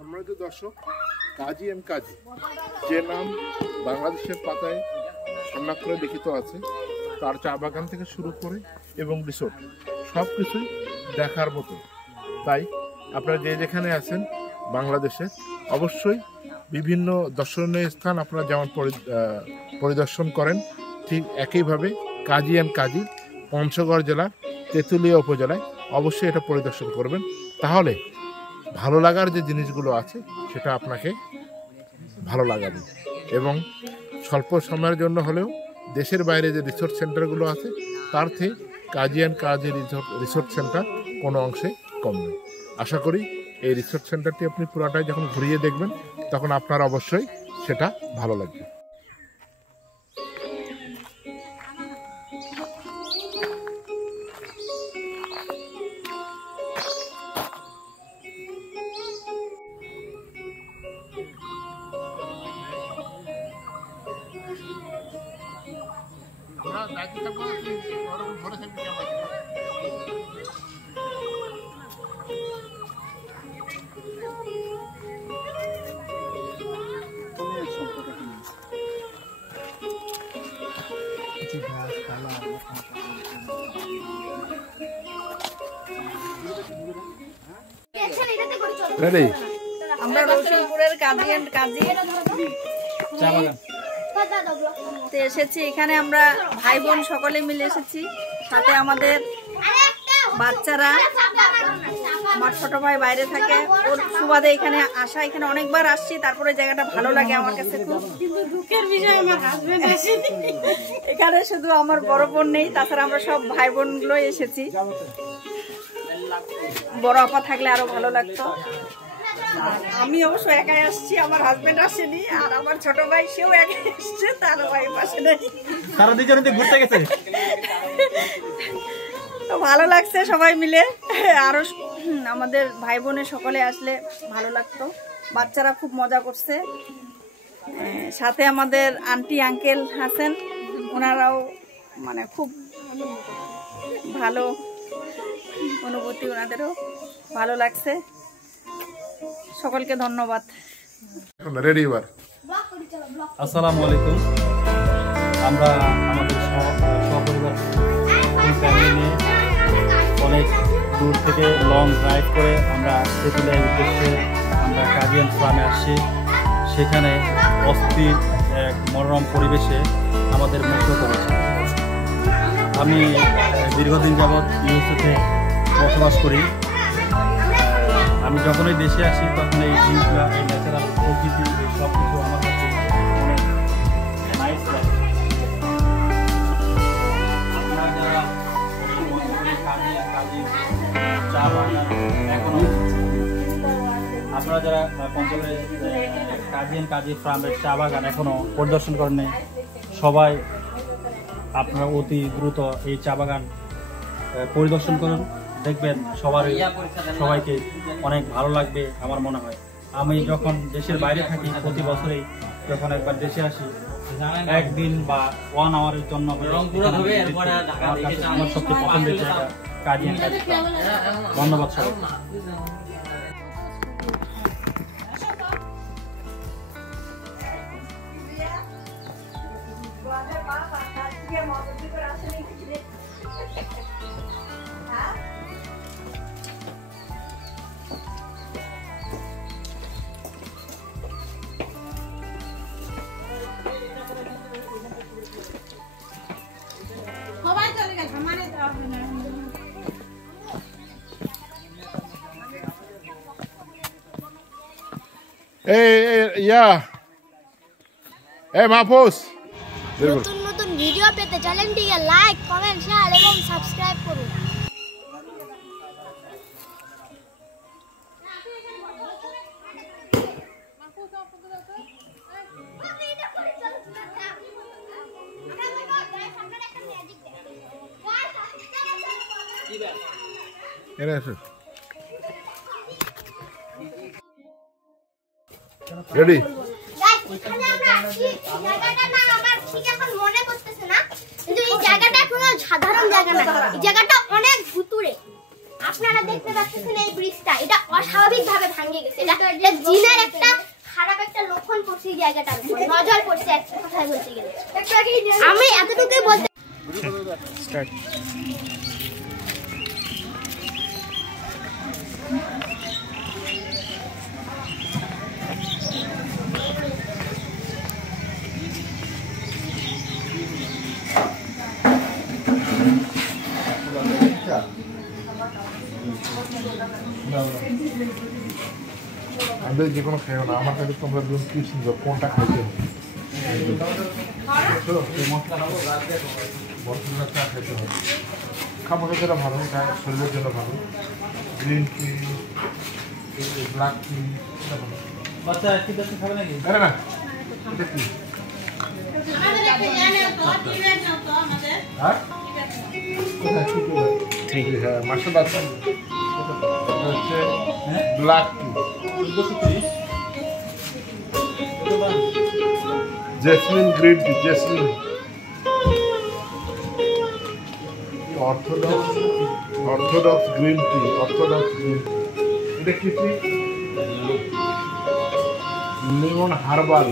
সম্মানিত দর্শক, কাজী এন্ড কাজী যে নাম বাংলাদেশের পাতায় স্বর্ণাক্ষরে লিখিত আছে, তার চা বাগান থেকে শুরু করে এবং রিসোর্ট সব কিছুই দেখার মতো। তাই আপনারা যে যেখানে আছেন বাংলাদেশে অবশ্যই বিভিন্ন দর্শনীয় স্থান আপনারা যেমন পরিদর্শন করেন, ঠিক একইভাবে কাজী এন্ড কাজী পঞ্চগড় জেলার তেঁতুলিয়া উপজেলায় অবশ্যই এটা পরিদর্শন করবেন। তাহলে ভালো লাগার যে জিনিসগুলো আছে সেটা আপনাকে ভালো লাগাবে। এবং স্বল্প সময়ের জন্য হলেও দেশের বাইরে যে রিসোর্ট সেন্টারগুলো আছে তার থেকে কাজী এন্ড কাজী রিসোর্ট সেন্টার কোনো অংশে কম নেই। আশা করি এই রিসোর্ট সেন্টারটি আপনি পুরাটাই যখন ঘুরিয়ে দেখবেন তখন আপনার অবশ্যই সেটা ভালো লাগবে। আমরা রসুলপুরের কাজী এন্ড কাজী চা বাগান এসেছি। এখানে আমরা ভাই বোন সকলে মিলে এসেছি, সাথে আমাদের বাচ্চারা। আমার ছোট ভাই বাইরে থাকে, ওর সুবাদে এখানে আসা। এখানে অনেকবার আসছি, তারপরে জায়গাটা ভালো লাগে আমার কাছে খুব। কিন্তু দুঃখের বিষয় আমার হাজবেন্ড আসেনি। এখানে শুধু আমার বড় বোন নেই, তাছাড়া আমরা সব ভাই বোন গুলো এসেছি। বড় আপা থাকলে আরো ভালো লাগতো। আমি অবশ্য একাই আসছি, আমার হাজবেন্ড আসেনি, আর আমার ছোট ভাই সেও একাই আসছে, তার ভাই পাশে নেই। তারা দুজনে ঘুরতে গেছে। তো ভালো লাগছে সবাই মিলে। আরো আমাদের ভাই বোনের সকলে আসলে ভালো লাগতো। বাচ্চারা খুব মজা করছে, সাথে আমাদের আন্টি আঙ্কেল আছেন, ওনারাও মানে খুব ভালো অনুভূতি, ওনাদেরও ভালো লাগছে। সকলকে ধন্যবাদ। আসসালামু আলাইকুম। আমরা আমাদের সপরিবার ফ্যামিলি নিয়ে অনেক দূর থেকে লং ড্রাইভ করে আমরা তেঁতুলিয়ার উদ্দেশ্যে আমরা কাজী এন্ড ফার্মে আসছি। সেখানে অস্থির এক মনোরম পরিবেশে আমাদের মুগ্ধ করেছে। আমি দীর্ঘদিন যাবৎ ইউএসএতে বসবাস করি। আমি যখনই দেশে আসি তখন এই জিনিসগুলো, এই ন্যাচারাল প্রকৃতি, এই সব কিছু আমার কাছে অনেক নাইস লাগে। আপনারা যারা চা বাগান এখনো, আপনারা যারা পঞ্চগড়ের কাজী এন্ড কাজী ফার্মের চা বাগান এখনো পরিদর্শন করেন নাই, সবাই আপনারা অতি দ্রুত এই চা বাগান পরিদর্শন করুন। দেখবেন সবাইকে অনেক ভালো লাগবে আমার মনে হয়। আমি যখন দেশের বাইরে থাকি, প্রতি বছরেই যখন একবার দেশে আসি, একদিন বা 1 আওয়ারের জন্য আমার সবচেয়ে পছন্দের জায়গা কাজী এন্ড কাজী। ধন্যবাদ সবাইকে। মাহফুজ, নতুন নতুন ভিডিও পেতে চ্যানেলটিকে লাইক, কমেন্ট, শেয়ার এবং সাবস্ক্রাইব করুন। রেডি? সাধারণ জায়গা না, এই জায়গাটা অনেক ভুতুড়ে। আপনারা দেখতে পাচ্ছেন এই ব্রিজটা, এটা অস্বাভাবিকভাবে ভাঙে গেছে। এটা জিনের একটা খারাপ একটা লক্ষণ পড়ছে এই জায়গাটা, নজর পড়ছে এক কথায় বলতে গেলে। আমি এতটুকুই বলতে স্টার্ট। আমাদের যে কোনো খাইও না, আমার কাছে তোমরা দুজন কি সুন্দর, কোনটা খাইতে হবে? মশলা চা খেতে হবে, খাবারের জন্য ভালো, শরীরের জন্য ভালো। গ্রিন টি, ব্ল্যাক টি, বাচ্চা একটু বেশি খাবে নাকি? আরে না, এটা কি? হ্যাঁ? কোথায় কি করবে? হ্যাঁ, মার্শাল আর্ট। এটা হচ্ছে black tea, jasmine green tea, jasmine orthodox green tea, orthodox green tea. এটা কি টি? Lemon herbal.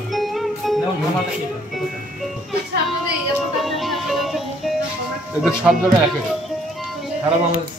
এদের সব জায়গায় এক এক, সারা বাংলাদেশ।